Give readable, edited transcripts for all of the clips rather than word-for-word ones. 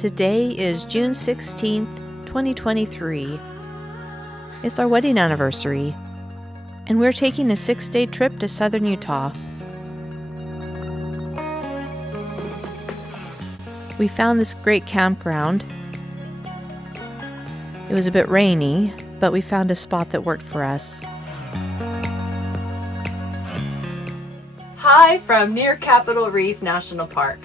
Today is June 16th, 2023. It's our wedding anniversary, and we're taking a 6-day trip to southern Utah. We found this great campground. It was a bit rainy, but we found a spot that worked for us. Hi from near Capitol Reef National Park.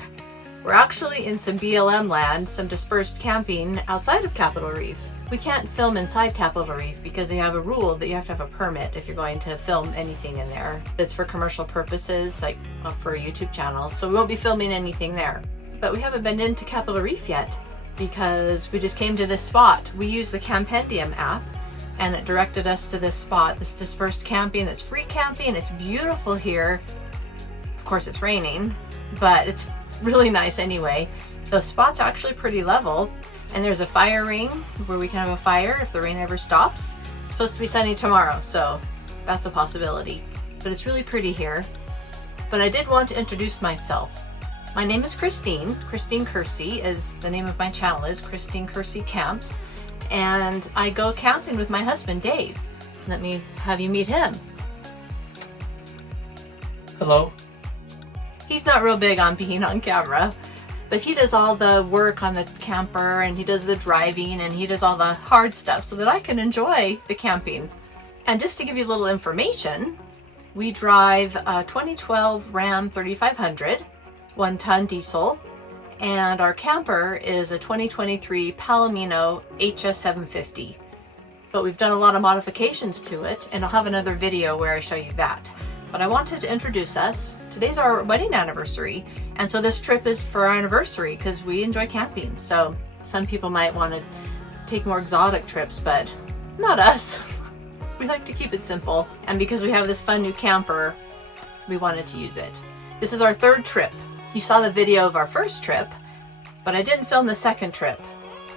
We're actually in some BLM land, some dispersed camping outside of Capitol Reef. We can't film inside Capitol Reef because they have a rule that you have to have a permit if you're going to film anything in there that's for commercial purposes, like for a YouTube channel. So we won't be filming anything there. But we haven't been into Capitol Reef yet because we just came to this spot. We use the Campendium app and it directed us to this spot, this dispersed camping. It's free camping. It's beautiful here. Of course it's raining, but it's really nice anyway. The spot's actually pretty level, and there's a fire ring where we can have a fire if the rain ever stops. It's supposed to be sunny tomorrow, so that's a possibility. But it's really pretty here. But I did want to introduce myself. My name is Christine. Christine Kersey is the name of my channel, is Christine Kersey Camps. And I go camping with my husband, Dave. Let me have you meet him. Hello. He's not real big on being on camera, but he does all the work on the camper and he does the driving and he does all the hard stuff so that I can enjoy the camping. And just to give you a little information, we drive a 2012 Ram 3500, 1-ton diesel, and our camper is a 2023 Palomino HS750. But we've done a lot of modifications to it, and I'll have another video where I show you that. But I wanted to introduce us. Today's our wedding anniversary, and so this trip is for our anniversary because we enjoy camping. So some people might want to take more exotic trips, but not us. We like to keep it simple, and because we have this fun new camper, we wanted to use it. This is our third trip. You saw the video of our first trip, but I didn't film the second trip.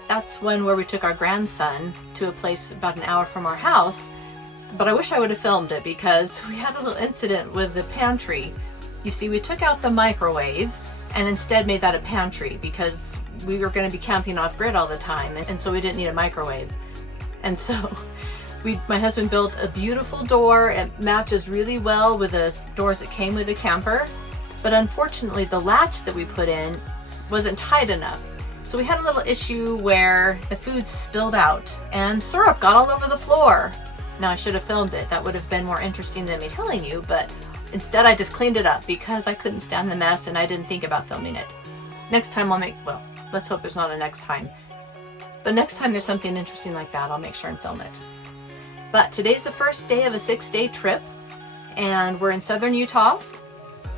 That's one where we took our grandson to a place about an hour from our house. But I wish I would have filmed it because we had a little incident with the pantry. You see, we took out the microwave and instead made that a pantry because we were going to be camping off grid all the time, and so we didn't need a microwave. And so my husband built a beautiful door. It matches really well with the doors that came with the camper. But unfortunately, the latch that we put in wasn't tight enough. So we had a little issue where the food spilled out and syrup got all over the floor. Now I should have filmed it. That would have been more interesting than me telling you, but instead I just cleaned it up because I couldn't stand the mess and I didn't think about filming it. Next time well, let's hope there's not a next time. But next time there's something interesting like that, I'll make sure and film it. But today's the first day of a 6-day trip, and we're in southern Utah.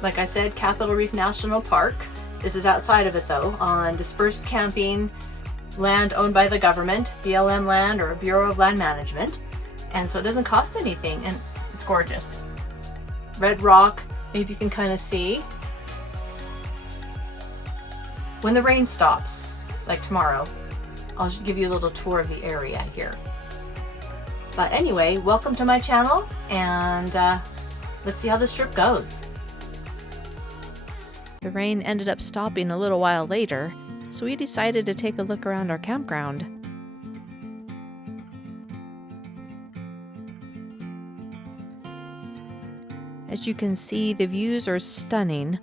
Like I said, Capitol Reef National Park. This is outside of it though, on dispersed camping, land owned by the government, BLM land or Bureau of Land Management. And so it doesn't cost anything, and it's gorgeous. Red rock, maybe you can kind of see. When the rain stops, like tomorrow, I'll give you a little tour of the area here. But anyway, welcome to my channel, and let's see how this trip goes. The rain ended up stopping a little while later, so we decided to take a look around our campground. As you can see, the views are stunning,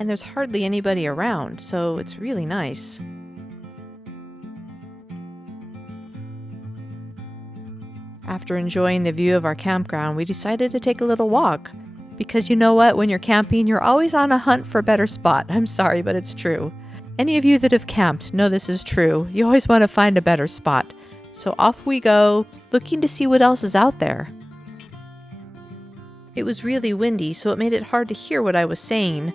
and there's hardly anybody around, so it's really nice. After enjoying the view of our campground, we decided to take a little walk. Because you know what? When you're camping, you're always on a hunt for a better spot. I'm sorry, but it's true. Any of you that have camped know this is true. You always want to find a better spot. So off we go, looking to see what else is out there. It was really windy, so it made it hard to hear what I was saying.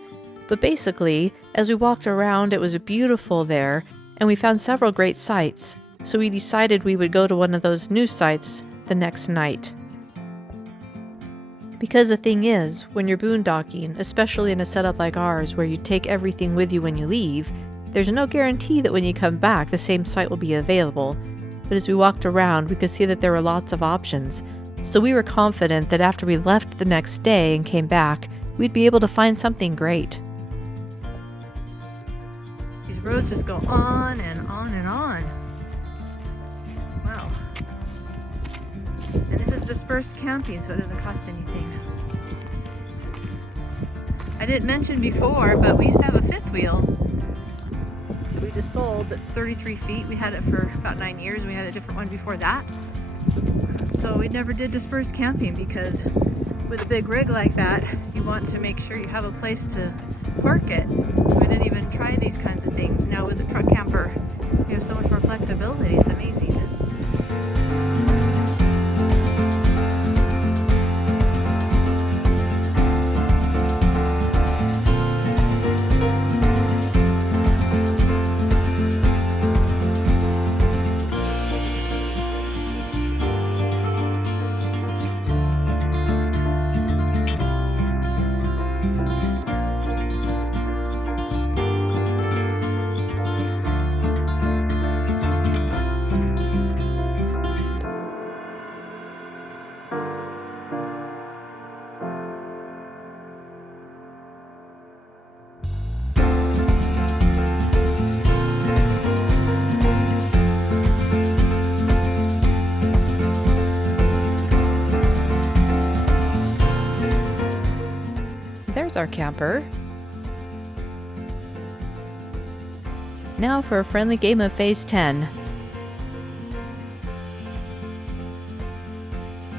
But basically, as we walked around, it was beautiful there, and we found several great sights. So we decided we would go to one of those new sites the next night. Because the thing is, when you're boondocking, especially in a setup like ours where you take everything with you when you leave, there's no guarantee that when you come back the same site will be available. But as we walked around, we could see that there were lots of options. So we were confident that after we left the next day and came back, we'd be able to find something great. These roads just go on and on and on. Wow. And this is dispersed camping, so it doesn't cost anything. I didn't mention before, but we used to have a fifth wheel that we just sold that's 33 feet. We had it for about 9 years. We had a different one before that. So we never did dispersed camping because with a big rig like that, you want to make sure you have a place to park it. So we didn't even try these kinds of things. Now with the truck camper, we have so much more flexibility. It's amazing. There's our camper. Now for a friendly game of Phase 10.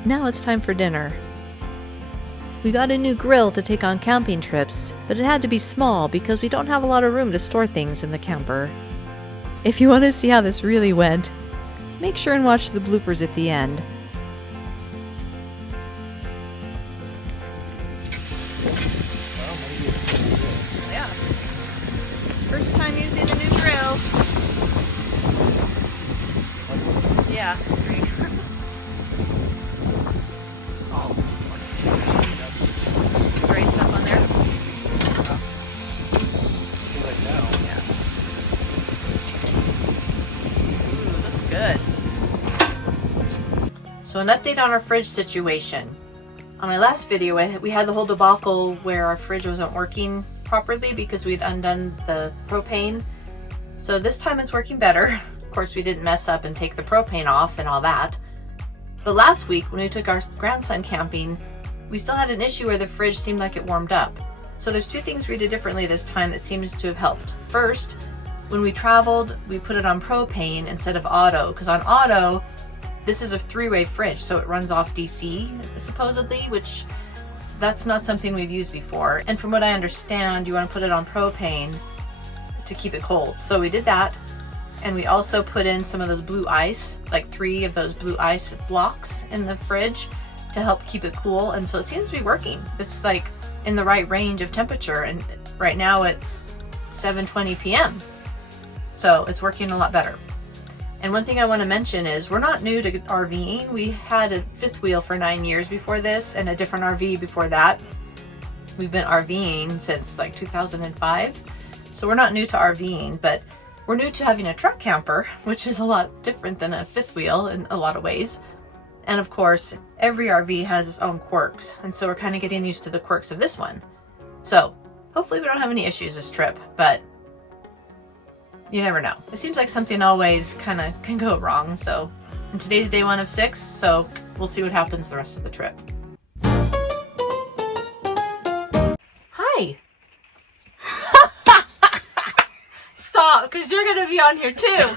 Now it's time for dinner. We got a new grill to take on camping trips, but it had to be small because we don't have a lot of room to store things in the camper. If you want to see how this really went, make sure and watch the bloopers at the end. Yeah. First time using the new grill. Yeah, great. Some gray stuff on there. Ooh, looks good. So an update on our fridge situation. On my last video, we had the whole debacle where our fridge wasn't working properly because we'd undone the propane. So this time it's working better. Of course, we didn't mess up and take the propane off and all that. But last week, when we took our grandson camping, we still had an issue where the fridge seemed like it warmed up. So there's two things we did differently this time that seems to have helped. First, when we traveled, we put it on propane instead of auto, because on auto, this is a 3-way fridge, so it runs off DC, supposedly, which that's not something we've used before. And from what I understand, you want to put it on propane to keep it cold. So we did that, and we also put in some of those blue ice, like 3 of those blue ice blocks in the fridge to help keep it cool. And so it seems to be working. It's like in the right range of temperature, and right now it's 7:20 p.m. So it's working a lot better. And one thing I want to mention is we're not new to RVing. We had a fifth wheel for 9 years before this and a different RV before that. We've been RVing since like 2005. So we're not new to RVing, but we're new to having a truck camper, which is a lot different than a fifth wheel in a lot of ways. And of course, every RV has its own quirks. And so we're kind of getting used to the quirks of this one. So hopefully we don't have any issues this trip, but you never know. It seems like something always kind of can go wrong. So, and today's day 1 of 6, so we'll see what happens the rest of the trip. Hi. Stop, because you're going to be on here too.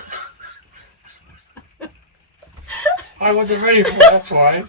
I wasn't ready for that, that's why.